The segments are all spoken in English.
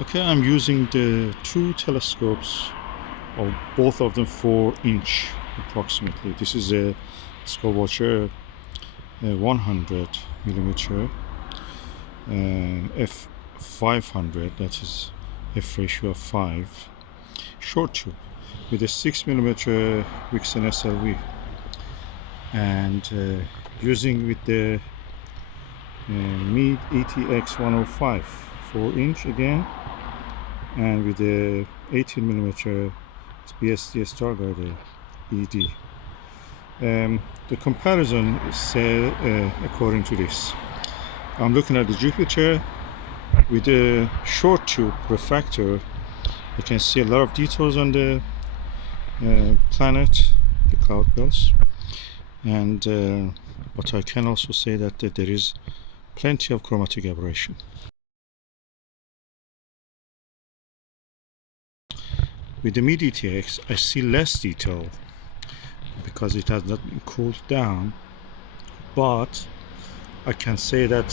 Okay, I'm using the two telescopes, of both of them 4" approximately. This is a Skywatcher 100mm f500, that is f ratio of 5, short tube with a 6mm Vixen SLV, and using with the Meade ETX105 4" again, and with the 18mm BST Starguider ED. The comparison is according to this. I'm looking at the Jupiter with the short tube refractor. You can see a lot of details on the planet, the cloud belts, and but I can also say that there is plenty of chromatic aberration. With the Meade ETX, I see less detail because it has not been cooled down, but I can say that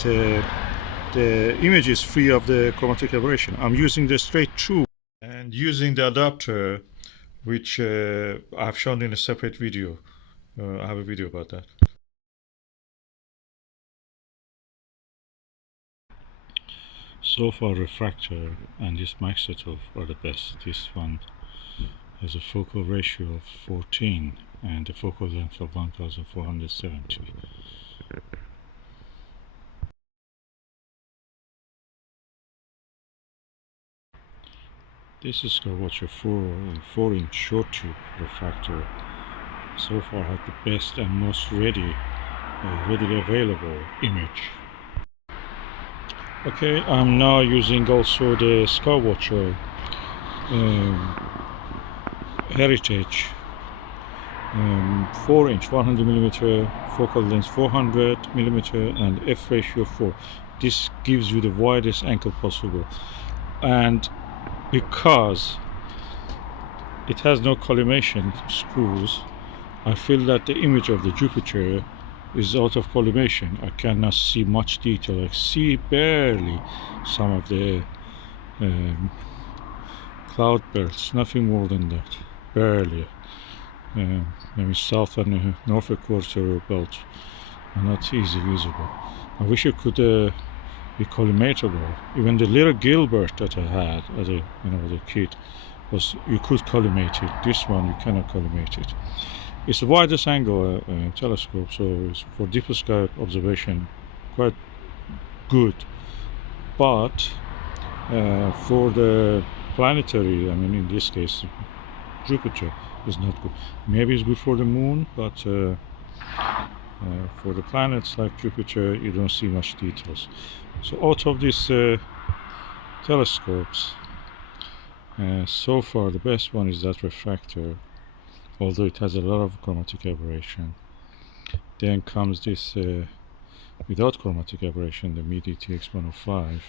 the image is free of the chromatic aberration. I'm using the straight tube and using the adapter, which I've shown in a separate video. I have a video about that. So far, refractor and this Maksutov are the best. This one has a focal ratio of 14 and a focal length of 1470. This is Skywatcher 4" short tube refractor. So far had the best and most readily available image. Okay, I'm now using also the Skywatcher Heritage 4" 100mm focal length, 400mm, and f ratio 4. This gives you the widest angle possible, and because it has no collimation screws, I feel that the image of the Jupiter is out of collimation. I cannot see much detail. I see barely some of the cloud belts, nothing more than that, barely. Maybe south and north equator belt are not easily visible. I wish it could be collimatable. Even the little Gilbert that I had as a as a kid was, you could collimate it. This one you cannot collimate it. It's the widest angle telescope, so it's for deep sky observation quite good. But for the planetary, I mean in this case Jupiter, is not good. Maybe it's good for the moon, but for the planets like Jupiter you don't see much details. So out of these telescopes, so far the best one is that refractor, although it has a lot of chromatic aberration. Then comes this without chromatic aberration, the Meade ETX105,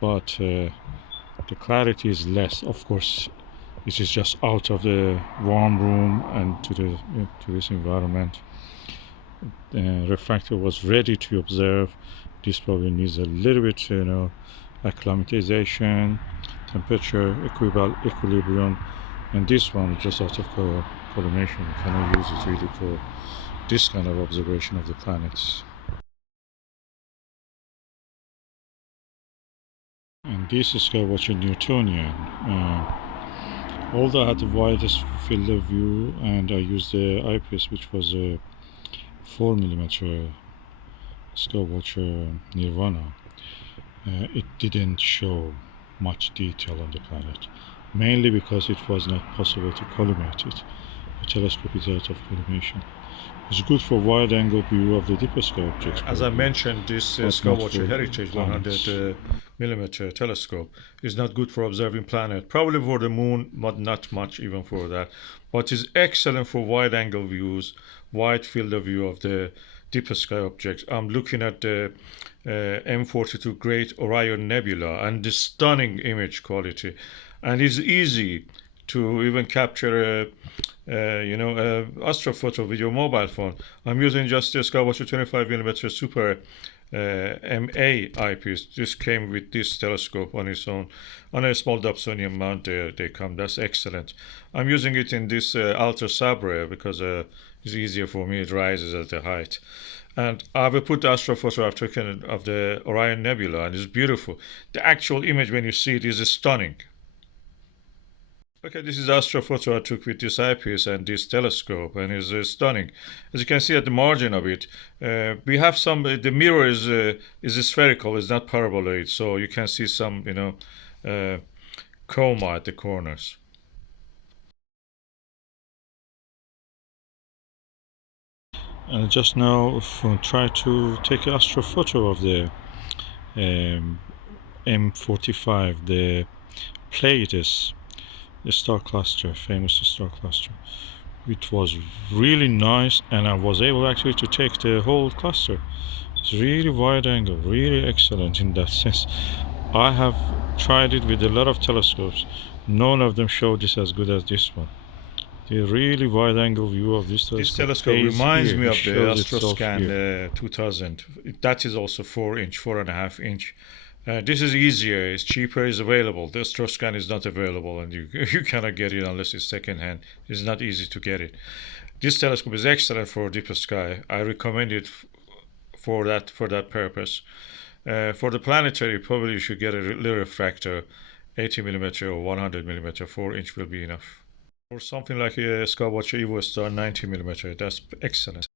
but the clarity is less. Of course, it is just out of the warm room and to this environment. Refractor was ready to observe. This probably needs a little bit, acclimatization, temperature, equilibrium, and this one is just out of collimation. You cannot use it really for this kind of observation of the planets. And this is Skywatcher Newtonian. Although I had the widest field of view, and I used the eyepiece, which was a 4mm Skywatcher Nirvana, it didn't show much detail on the planet, mainly because it was not possible to collimate it. The telescope is out of collimation. It's good for wide-angle view of the deeper sky objects. As I mentioned, this Skywatcher Heritage 100mm telescope is not good for observing planet. Probably for the moon, but not much even for that. But is excellent for wide-angle views, wide field of view of the deeper sky objects. I'm looking at the M42 Great Orion Nebula and the stunning image quality, and it's easy to even capture a astrophoto with your mobile phone. I'm using just a Skywatcher 25mm Super MA eyepiece. This came with this telescope on its own. On a small Dobsonian mount they come. That's excellent. I'm using it in this Altair Sabre because it's easier for me. It rises at the height. And I will put the astrophoto I've taken of the Orion Nebula, and it's beautiful. The actual image, when you see it, is stunning. Okay, this is astrophoto I took with this eyepiece and this telescope, and it's stunning. As you can see at the margin of it, we have some. The mirror is spherical, it's not paraboloid, so you can see some, chroma at the corners. And just now, try to take an astrophoto of the M45, the Pleiades, the star cluster, famous star cluster. It was really nice, and I was able actually to take the whole cluster. It's really wide angle, really excellent in that sense. I have tried it with a lot of telescopes. None of them showed this as good as this one. The really wide angle view of this telescope. This telescope reminds me of the Astroscan 2000. That is also 4-inch, 4.5-inch. This is easier, it's cheaper, it's available. The Astroscan is not available, and you cannot get it unless it's second-hand. It's not easy to get it. This telescope is excellent for deep sky. I recommend it for that purpose. For the planetary, probably you should get a little refractor, 80mm or 100mm. 4-inch will be enough. Or something like a Skywatcher Evo Star 90mm. That's excellent.